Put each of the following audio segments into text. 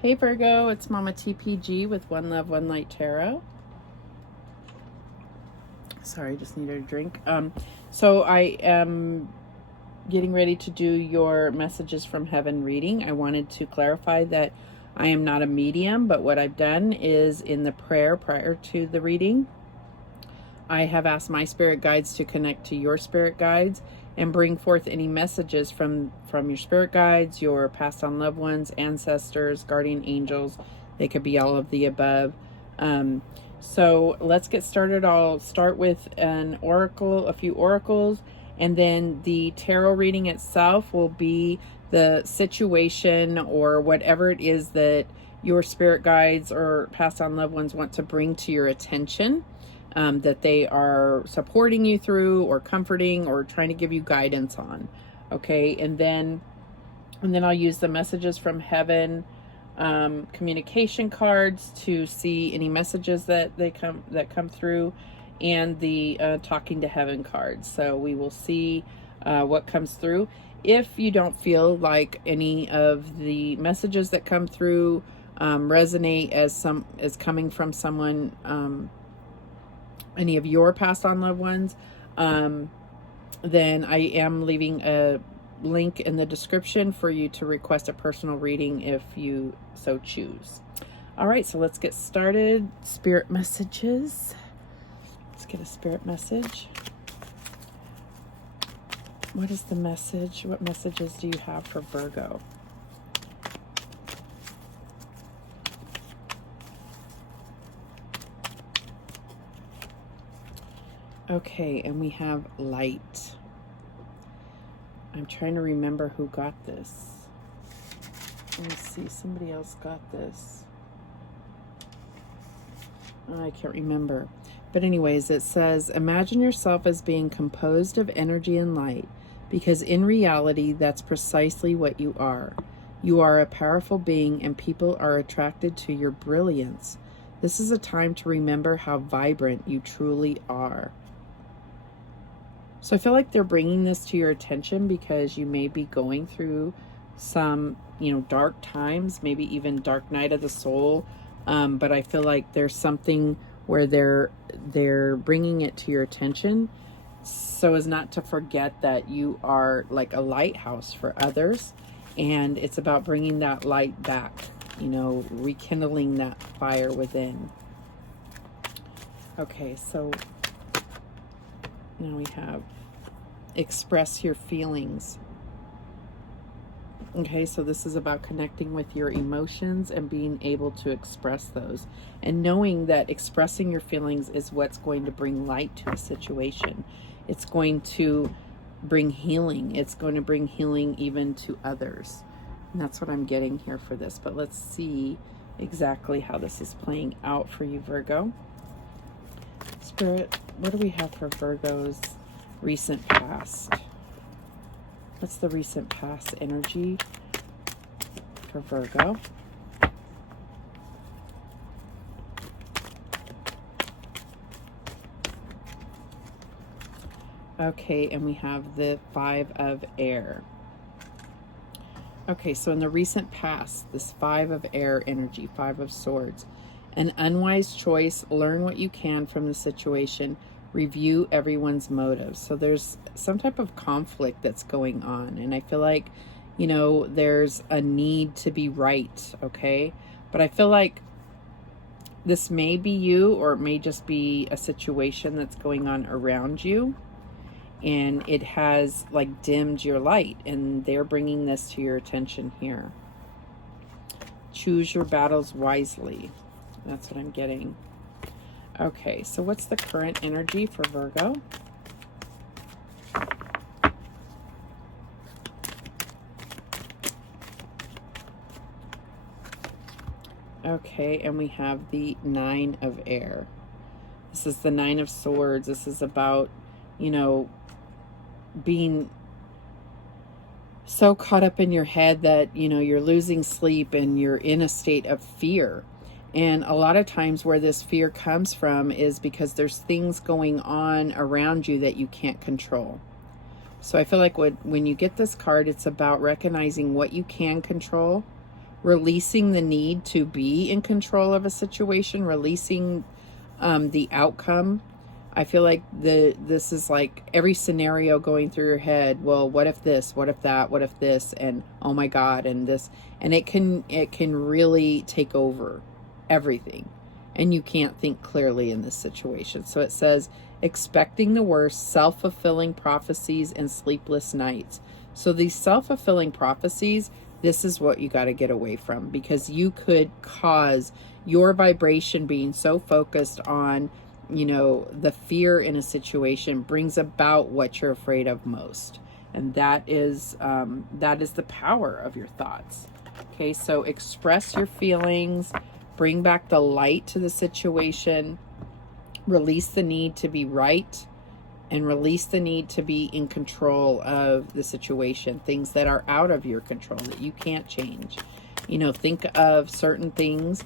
Hey Virgo, it's Mama TPG with One Love, One Light Tarot. Sorry, just needed a drink. So I am getting ready to do your Messages from Heaven reading. I wanted to clarify that I am not a medium, but what I've done is in the prayer prior to the reading, I have asked my spirit guides to connect to your spirit guides and bring forth any messages from your spirit guides, your passed on loved ones, ancestors, guardian angels. They could be all of the above. So let's get started. I'll start with an oracle, a few oracles, and then the tarot reading itself will be the situation or whatever it is that your spirit guides or passed on loved ones want to bring to your attention. That they are supporting you through or comforting or trying to give you guidance on. Okay, and then I'll use the Messages from Heaven communication cards to see any messages that come through, and the Talking to Heaven cards. So we will see what comes through. If you don't feel like any of the messages that come through resonate as coming from someone, any of your passed on loved ones, then I am leaving a link in the description for you to request a personal reading if you so choose. All right, so let's get started. Spirit messages. Let's get a spirit message. What is the message? What messages do you have for Virgo? Okay, and we have light. I'm trying to remember who got this. Let me see, somebody else got this. I can't remember. But anyways, it says, imagine yourself as being composed of energy and light, because in reality, that's precisely what you are. You are a powerful being, and people are attracted to your brilliance. This is a time to remember how vibrant you truly are. So I feel like they're bringing this to your attention because you may be going through some, dark times, maybe even dark night of the soul. But I feel like there's something where they're bringing it to your attention so as not to forget that you are like a lighthouse for others. And it's about bringing that light back, rekindling that fire within. Okay, so now we have express your feelings. Okay, so this is about connecting with your emotions and being able to express those. And knowing that expressing your feelings is what's going to bring light to a situation. It's going to bring healing. It's going to bring healing even to others. And that's what I'm getting here for this. But let's see exactly how this is playing out for you, Virgo. Spirit, what do we have for Virgo's recent past? What's the recent past energy for Virgo? Okay, and we have the Five of Air. Okay, so in the recent past, this Five of Air energy, Five of Swords, an unwise choice, learn what you can from the situation, review everyone's motives. So there's some type of conflict that's going on. And I feel like, there's a need to be right, okay? But I feel like this may be you, or it may just be a situation that's going on around you. And it has like dimmed your light, and they're bringing this to your attention here. Choose your battles wisely. That's what I'm getting. Okay, so what's the current energy for Virgo? Okay, and we have the Nine of Air. This is the Nine of Swords. This is about, being so caught up in your head that, you're losing sleep and you're in a state of fear. And a lot of times where this fear comes from is because there's things going on around you that you can't control. So I feel like when you get this card, it's about recognizing what you can control releasing the need to be in control of a situation, releasing the outcome. I feel like this is like every scenario going through your head. Well, what if this? What if that? What if this? And oh my God, and this, and it can really take over everything, and you can't think clearly in this situation. So it says expecting the worst, self-fulfilling prophecies, and sleepless nights. So these self-fulfilling prophecies, this is what you got to get away from, because you could cause your vibration being so focused on, you know, the fear in a situation brings about what you're afraid of most. And that is the power of your thoughts. Okay, so express your feelings, bring back the light to the situation, release the need to be right, and release the need to be in control of the situation, things that are out of your control that you can't change. You know, think of certain things,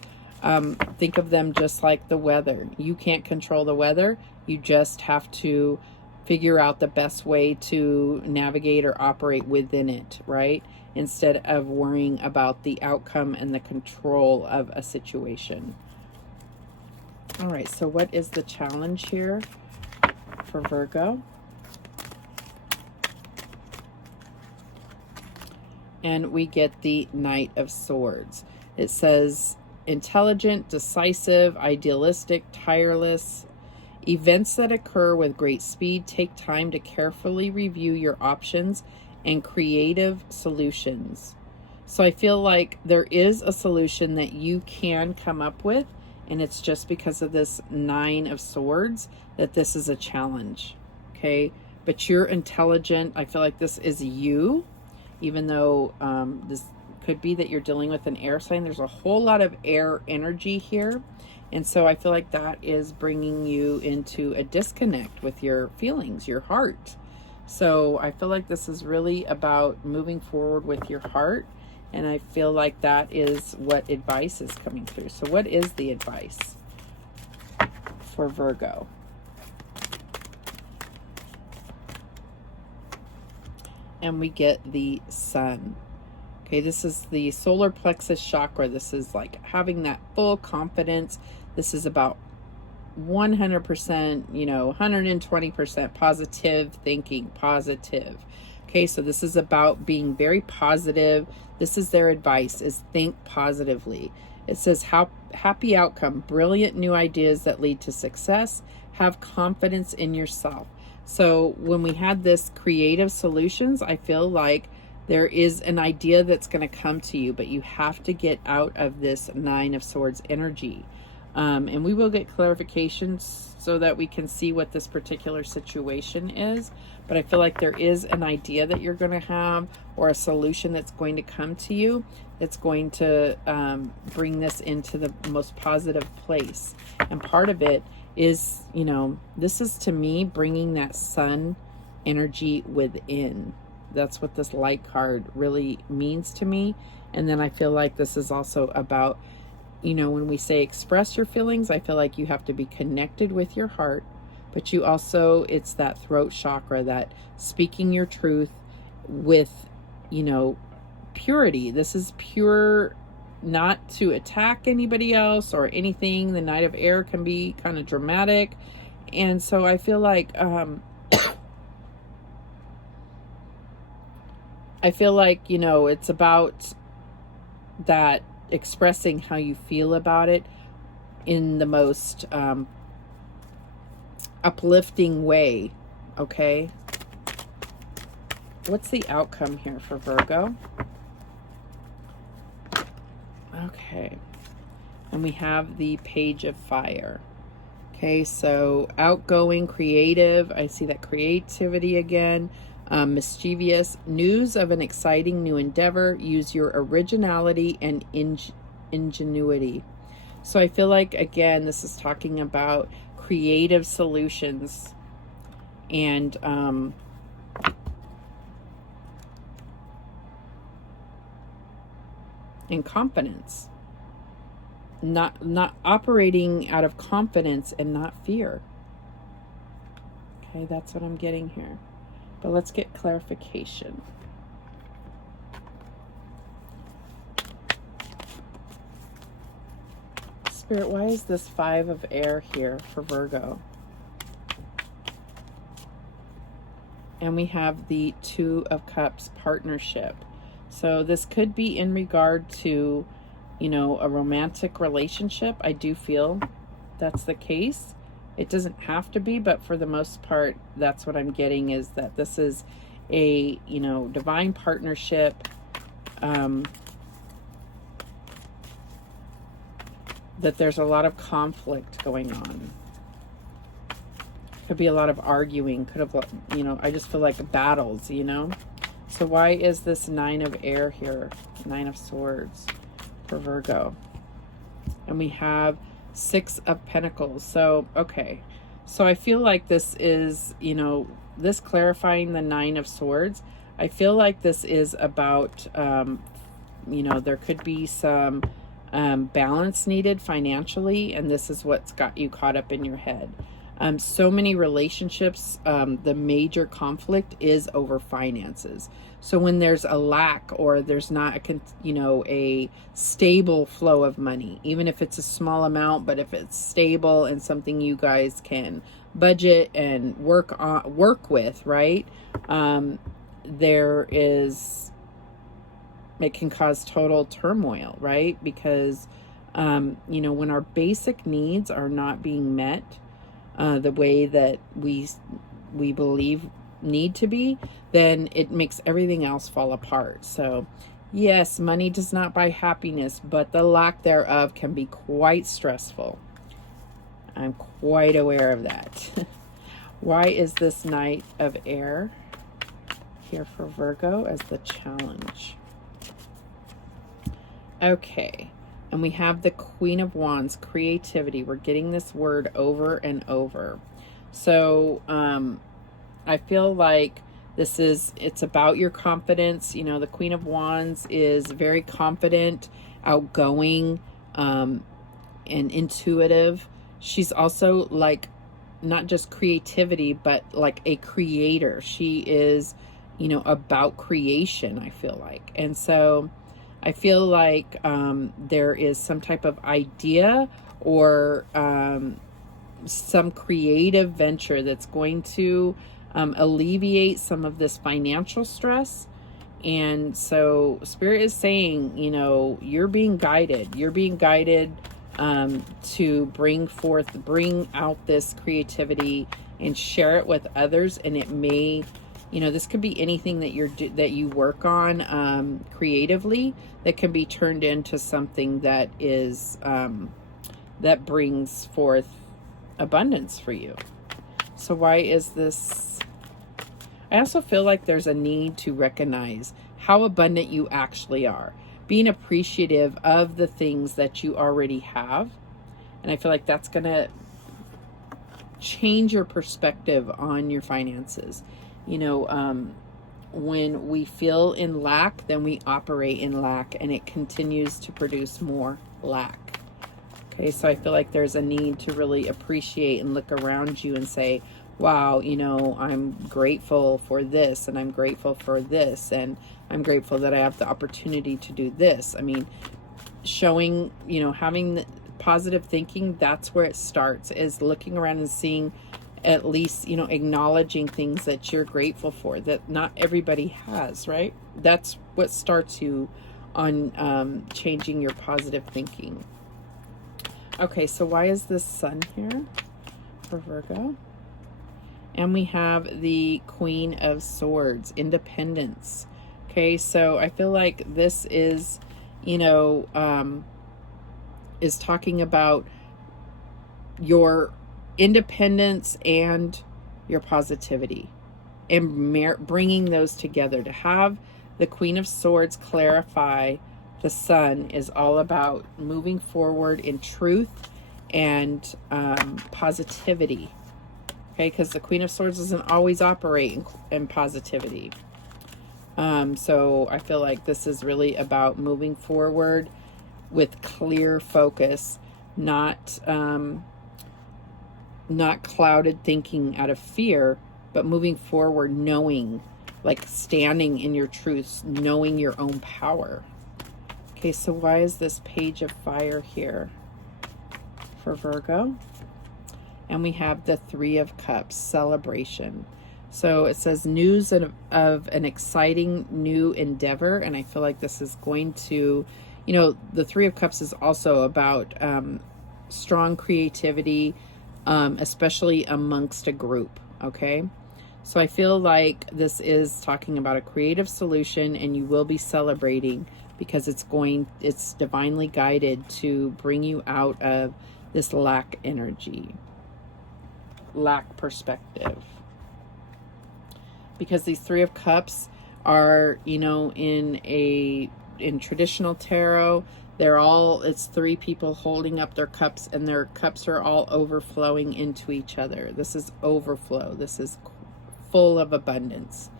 think of them just like the weather. You can't control the weather. You just have to figure out the best way to navigate or operate within it, right? Instead of worrying about the outcome and the control of a situation. All right, so what is the challenge here for Virgo? And we get the Knight of Swords. It says intelligent, decisive, idealistic, tireless. Events that occur with great speed take time to carefully review your options and creative solutions. So I feel like there is a solution that you can come up with, and it's just because of this Nine of Swords that this is a challenge, okay? But you're intelligent. I feel like this is you, even though this could be that you're dealing with an air sign. There's a whole lot of air energy here. And so I feel like that is bringing you into a disconnect with your feelings, your heart. So I feel like this is really about moving forward with your heart. And I feel like that is what advice is coming through. So what is the advice for Virgo? And we get the Sun. Okay, this is the solar plexus chakra. This is like having that full confidence. This is about 100%, you know, 120% positive thinking, positive. Okay, so this is about being very positive. This is their advice, is think positively. It says happy outcome, brilliant new ideas that lead to success, have confidence in yourself. So when we had this creative solutions, I feel like there is an idea that's going to come to you, but you have to get out of this Nine of Swords energy. And we will get clarifications so that we can see what this particular situation is. But I feel like there is an idea that you're going to have, or a solution that's going to come to you, that's going to bring this into the most positive place. And part of it is, you know, this is to me bringing that sun energy within. That's what this light card really means to me. And then I feel like this is also about, you know, when we say express your feelings, I feel like you have to be connected with your heart, but you also, it's that throat chakra, that speaking your truth with, you know, purity. This is pure, not to attack anybody else or anything. The Knight of Air can be kind of dramatic. And so I feel like, you know, it's about that expressing how you feel about it in the most uplifting way. Okay, what's the outcome here for Virgo? Okay, and we have the Page of Fire. Okay, so outgoing, creative. I see that creativity again. Mischievous, news of an exciting new endeavor. Use your originality and ingenuity. So I feel like, again, this is talking about creative solutions and confidence. Not operating out of confidence and not fear. Okay, that's what I'm getting here. But let's get clarification. Spirit, why is this 5 of air here for Virgo? And we have the 2 of Cups, partnership. So this could be in regard to, you know, a romantic relationship. I do feel that's the case. It doesn't have to be, but for the most part, that's what I'm getting, is that this is a, you know, divine partnership. That there's a lot of conflict going on. Could be a lot of arguing. Could have, you know, I just feel like battles, you know. So why is this 9 of air here? 9 of swords for Virgo. And we have 6 of pentacles. So, okay. So I feel like this is, you know, this clarifying the 9 of swords. I feel like this is about, you know, there could be some balance needed financially, and this is what's got you caught up in your head. So many relationships, the major conflict is over finances. So when there's a lack, or there's not a, you know, a stable flow of money, even if it's a small amount, but if it's stable and something you guys can budget and work with, right? There is, it can cause total turmoil, right? Because, you know, when our basic needs are not being met the way that we believe need to be, then it makes everything else fall apart. So yes, money does not buy happiness, but the lack thereof can be quite stressful. I'm quite aware of that. Why is this Knight of Air here for Virgo as the challenge? Okay, and we have the Queen of Wands, creativity. We're getting this word over and over. So I feel like this is, it's about your confidence. You know, the Queen of Wands is very confident, outgoing, and intuitive. She's also like, not just creativity, but like a creator. She is, you know, about creation, I feel like. And so I feel like there is some type of idea or some creative venture that's going to alleviate some of this financial stress. And so Spirit is saying, you know, you're being guided. You're being guided to bring out this creativity and share it with others. And it may, you know, this could be anything that you work on creatively that can be turned into something that is that brings forth abundance for you. So why is this? I also feel like there's a need to recognize how abundant you actually are, being appreciative of the things that you already have. And I feel like that's going to change your perspective on your finances. You know, when we feel in lack, then we operate in lack, and it continues to produce more lack. Okay, so I feel like there's a need to really appreciate and look around you and say, wow, you know, I'm grateful for this, and I'm grateful for this, and I'm grateful that I have the opportunity to do this. I mean, showing, you know, having the positive thinking, that's where it starts, is looking around and seeing, at least, you know, acknowledging things that you're grateful for that not everybody has, right? That's what starts you on changing your positive thinking. Okay, so why is this Sun here for Virgo? And we have the Queen of Swords, independence. Okay, so I feel like this is, you know, is talking about your independence and your positivity, and bringing those together. To have the Queen of Swords clarify the Sun is all about moving forward in truth and positivity. Okay, because the Queen of Swords doesn't always operate in positivity. So I feel like this is really about moving forward with clear focus, not clouded thinking out of fear, but moving forward knowing, like standing in your truths, knowing your own power. Okay, so why is this Page of Fire here for Virgo. And we have the Three of Cups, celebration. So it says news of an exciting new endeavor. And I feel like this is going to, you know, the Three of Cups is also about strong creativity, especially amongst a group. Okay. So I feel like this is talking about a creative solution, and you will be celebrating because it's divinely guided to bring you out of this lack energy, lack perspective. Because these Three of Cups are, you know, in traditional tarot, it's three people holding up their cups, and their cups are all overflowing into each other. This is overflow. This is full of abundance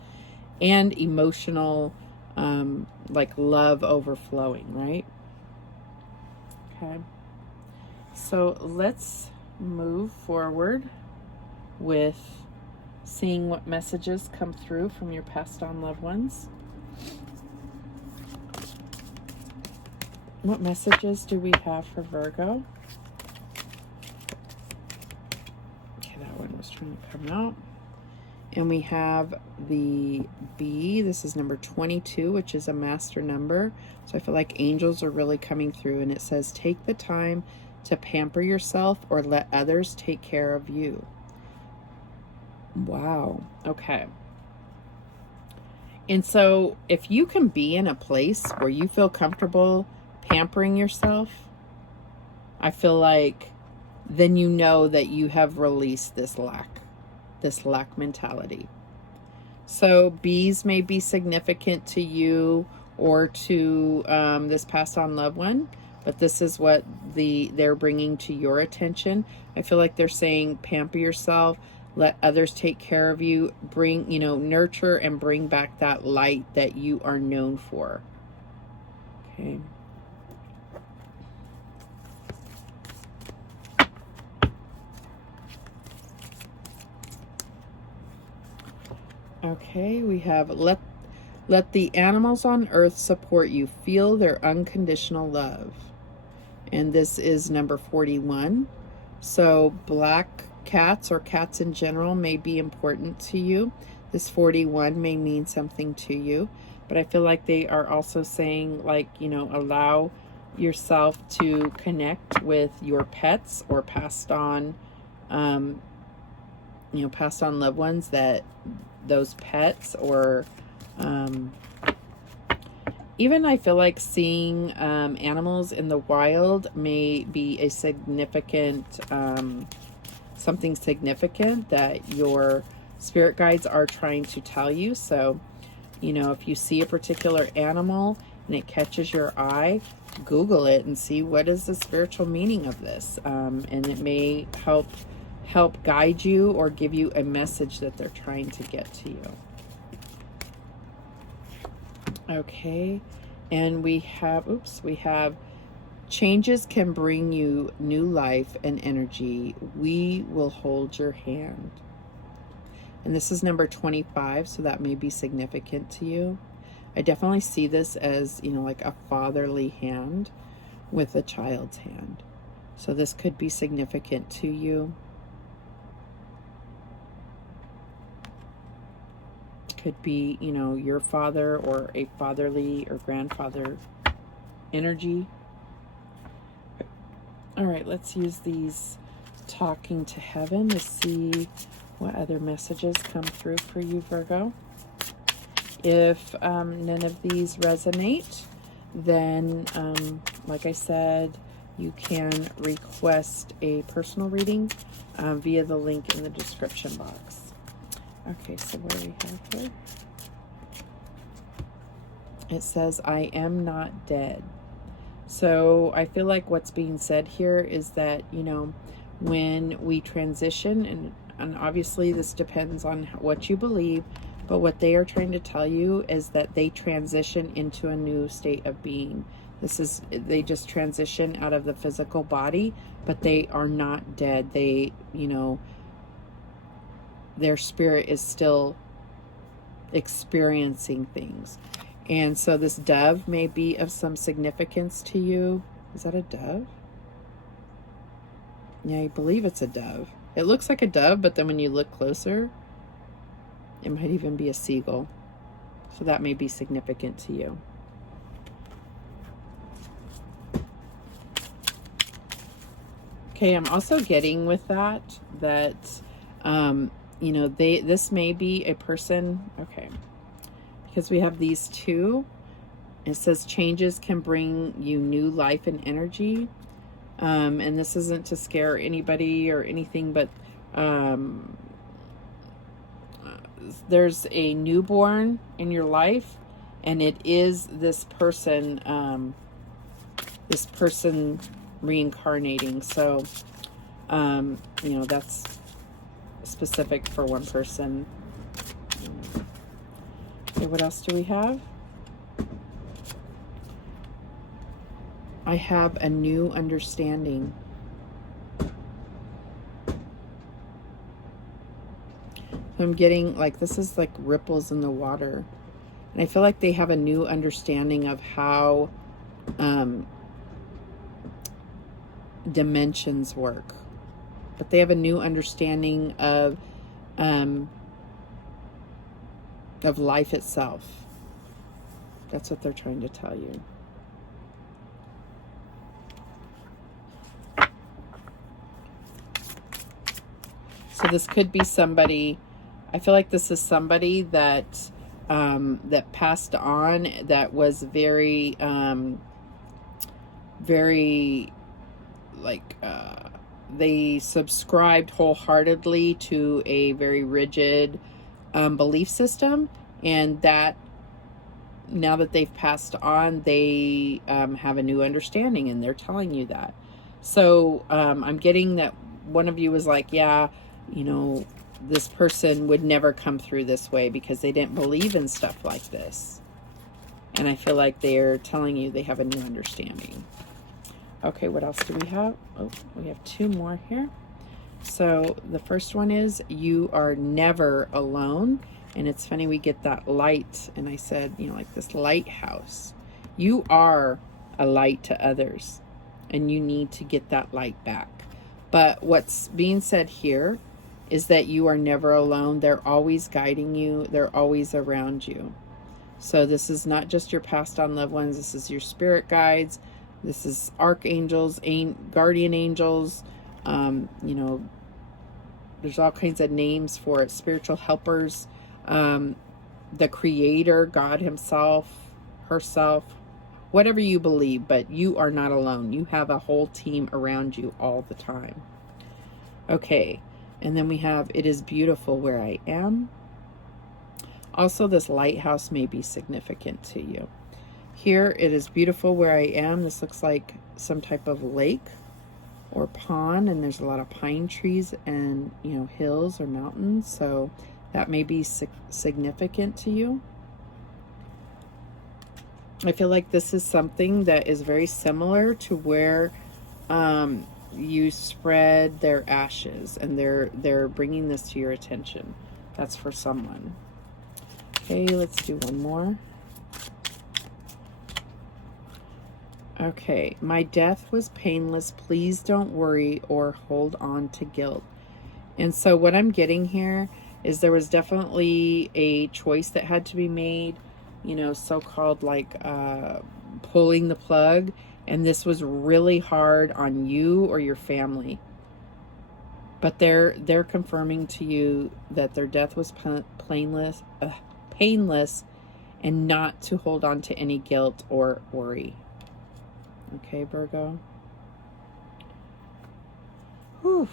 and emotional, like love overflowing, right? Okay. So let's move forward with seeing what messages come through from your passed on loved ones. What messages do we have for Virgo? Okay, that one was trying to come out. And we have the B. This is number 22, which is a master number. So I feel like angels are really coming through. And it says, take the time to pamper yourself or let others take care of you. Wow. Okay. And so if you can be in a place where you feel comfortable pampering yourself, I feel like then you know that you have released this lack mentality. So bees may be significant to you or to this passed on loved one, but this is what they're bringing to your attention. I feel like they're saying pamper yourself, let others take care of you, bring, you know, nurture and bring back that light that you are known for. Okay. Okay, we have let the animals on earth support you. Feel their unconditional love. And this is number 41. So black cats or cats in general may be important to you. This 41 may mean something to you. But I feel like they are also saying, like, you know, allow yourself to connect with your pets or passed on, passed on loved ones, that those pets or even I feel like seeing animals in the wild may be a significant, something significant that your spirit guides are trying to tell you. So, you know, if you see a particular animal and it catches your eye, Google it and see what is the spiritual meaning of this. And it may help guide you or give you a message that they're trying to get to you. Okay, and we have changes can bring you new life and energy. We will hold your hand. And this is number 25, so that may be significant to you. I definitely see this as, you know, like a fatherly hand with a child's hand. So this could be significant to you. Could be, you know, your father or a fatherly or grandfather energy. All right, let's use these talking to heaven to see what other messages come through for you, Virgo. If none of these resonate, then like I said, you can request a personal reading via the link in the description box. Okay, so what do we have here? It says, I am not dead. So I feel like what's being said here is that, you know, when we transition, and obviously this depends on what you believe, but what they are trying to tell you is that they transition into a new state of being. They just transition out of the physical body, but they are not dead. They, you know, their spirit is still experiencing things. And so this dove may be of some significance to you. Is that a dove? Yeah, I believe it's a dove. It looks like a dove, but then when you look closer, it might even be a seagull. So that may be significant to you. Okay, I'm also getting with that, you know, this may be a person, okay, because we have these two. It says changes can bring you new life and energy. And this isn't to scare anybody or anything, but there's a newborn in your life, and it is this person reincarnating. So you know, that's specific for one person. Okay, what else do we have? I have a new understanding. I'm getting like, this is like ripples in the water. And I feel like they have a new understanding of how dimensions work. But they have a new understanding of life itself. That's what they're trying to tell you. So this could be somebody, I feel like this is somebody that that passed on, that was very like they subscribed wholeheartedly to a very rigid belief system, and that now that they've passed on, they have a new understanding, and they're telling you that. So I'm getting that one of you was like, yeah, you know, this person would never come through this way because they didn't believe in stuff like this. And I feel like they're telling you they have a new understanding. Okay, what else do we have? Oh, we have two more here. So the first one is, you are never alone. And it's funny, we get that light. And I said, you know, like this lighthouse. You are a light to others, and you need to get that light back. But what's being said here is that you are never alone. They're always guiding you. They're always around you. So this is not just your passed on loved ones. This is your spirit guides. This is archangels, guardian angels. You know, there's all kinds of names for it. Spiritual helpers, the creator, God himself, herself, whatever you believe, but you are not alone. You have a whole team around you all the time. Okay, and then we have, it is beautiful where I am. Also, this lighthouse may be significant to you. Here, it is beautiful where I am. This looks like some type of lake or pond, and there's a lot of pine trees and, you know, hills or mountains. So that may be significant to you. I feel like this is something that is very similar to where you spread their ashes, and they're bringing this to your attention. That's for someone. Okay, let's do one more. Okay, my death was painless. Please don't worry or hold on to guilt. And so what I'm getting here is there was definitely a choice that had to be made, you know, so-called like pulling the plug. And this was really hard on you or your family. But they're confirming to you that their death was painless, and not to hold on to any guilt or worry. Okay, Virgo. Whew.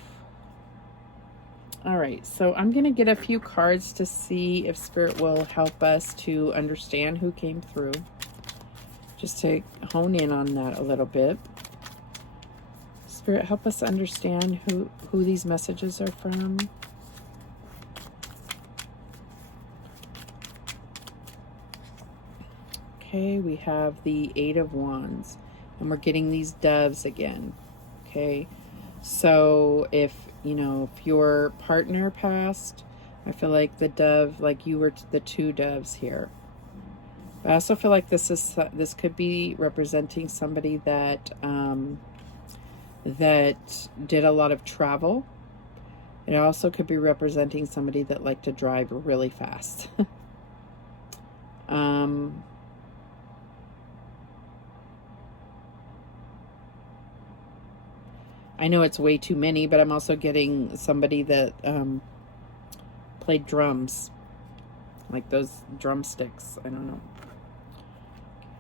All right, so I'm going to get a few cards to see if Spirit will help us to understand who came through. Just to hone in on that a little bit. Spirit, help us understand who these messages are from. Okay, we have the Eight of Wands. And we're getting these doves again. Okay, so if, you know, if your partner passed, I feel like the dove, like you were the two doves here. But I also feel like this could be representing somebody that that did a lot of travel. It also could be representing somebody that liked to drive really fast. I know it's way too many, but I'm also getting somebody that played drums, like those drumsticks. I don't know.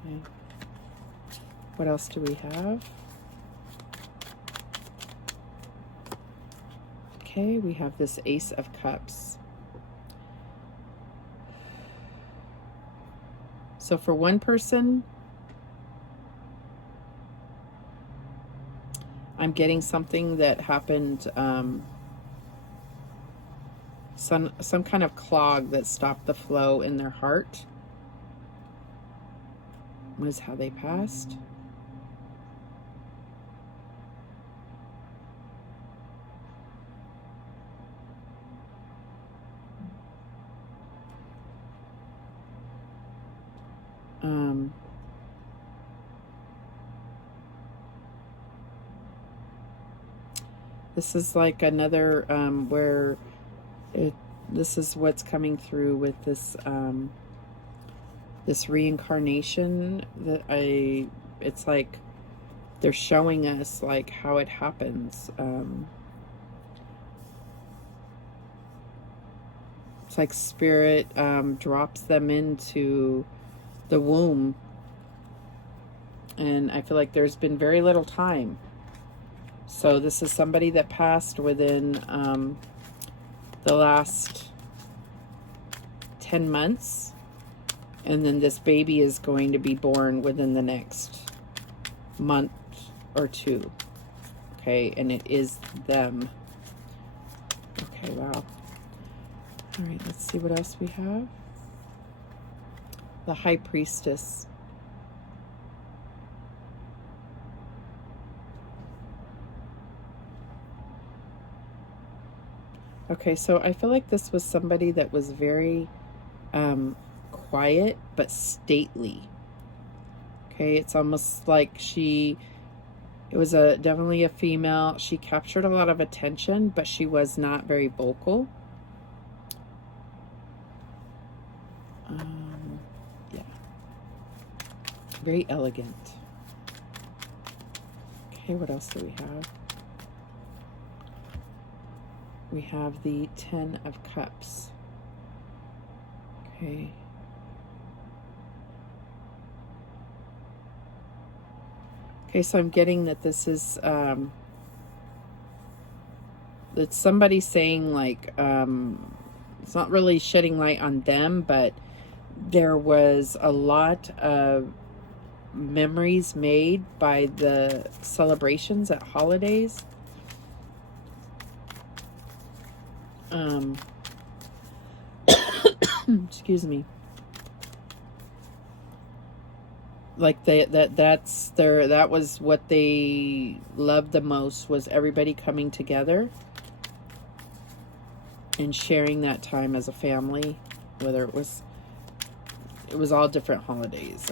Okay. What else do we have? Okay, we have this Ace of Cups. So for one person, I'm getting something that happened, some kind of clog that stopped the flow in their heart was how they passed. This is like another where this is what's coming through with this this reincarnation that it's like they're showing us like how it happens. It's like spirit drops them into the womb, and I feel like there's been very little time. So this is somebody that passed within the last 10 months. And then this baby is going to be born within the next month or two. Okay, and it is them. Okay, wow. All right, let's see what else we have. The High Priestess. Okay, so I feel like this was somebody that was very quiet but stately. Okay, it's almost like it was definitely a female. She captured a lot of attention, but she was not very vocal. Yeah, very elegant. Okay, what else do we have? We have the 10 of Cups. Okay. Okay, so I'm getting that this is, that somebody's saying like, it's not really shedding light on them, but there was a lot of memories made by the celebrations at holidays. Excuse me. Like that was what they loved the most, was everybody coming together and sharing that time as a family, whether it was all different holidays.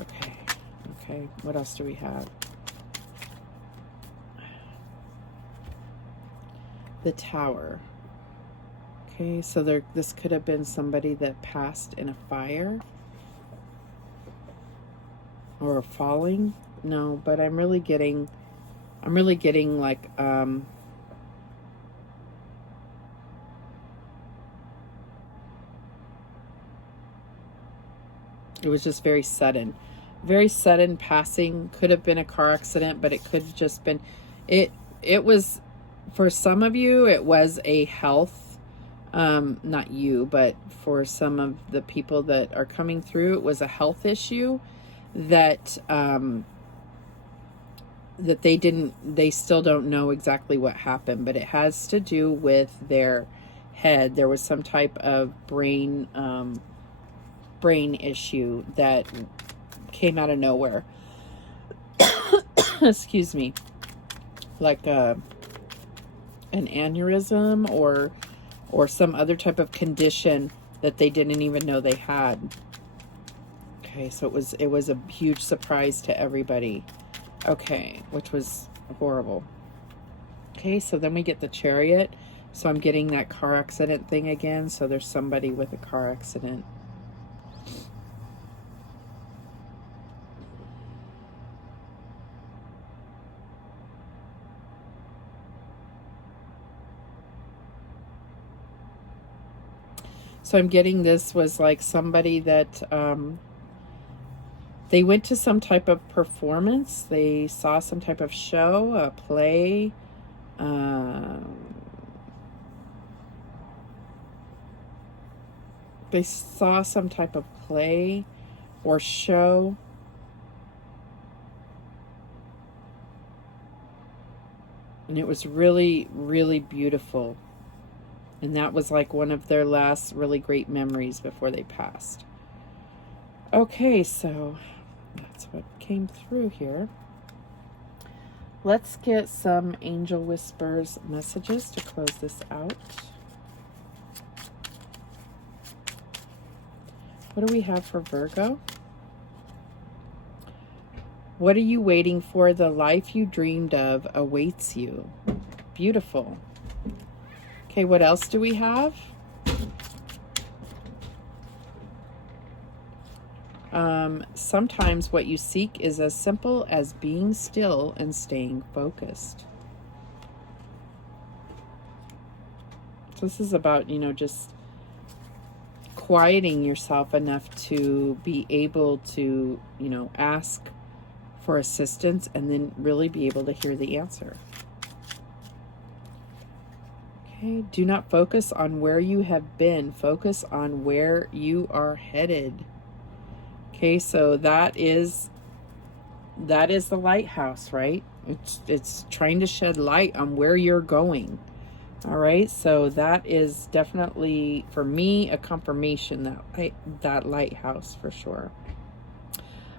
Okay, what else do we have? The Tower. Okay, so this could have been somebody that passed in a fire or a falling. No, but I'm really getting like it was just very sudden passing. Could have been a car accident, but it could have just been it was, for some of you, it was a health, not you, but for some of the people that are coming through, it was a health issue that that they still don't know exactly what happened, but it has to do with their head. There was some type of brain issue that came out of nowhere. Excuse me. Like an aneurysm or some other type of condition that they didn't even know they had. Okay, so it was a huge surprise to everybody. Okay, which was horrible. Okay, so then we get the Chariot. So I'm getting that car accident thing again. So there's somebody with a car accident. So I'm getting this was like somebody that they went to some type of performance. They saw some type of show, a play. They saw some type of play or show. And it was really, really beautiful. And that was like one of their last really great memories before they passed. Okay, so that's what came through here. Let's get some Angel Whispers messages to close this out. What do we have for Virgo? What are you waiting for? The life you dreamed of awaits you. Beautiful. Okay, what else do we have? Sometimes what you seek is as simple as being still and staying focused. So this is about, you know, just quieting yourself enough to be able to, you know, ask for assistance and then really be able to hear the answer. Okay, do not focus on where you have been. Focus on where you are headed. Okay, so that is the lighthouse, right? It's trying to shed light on where you're going. All right, so that is definitely, for me, a confirmation that lighthouse for sure.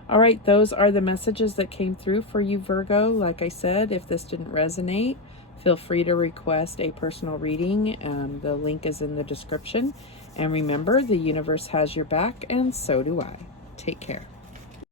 All right, those are the messages that came through for you, Virgo. Like I said, if this didn't resonate, feel free to request a personal reading. The link is in the description. And remember, the universe has your back, and so do I. Take care.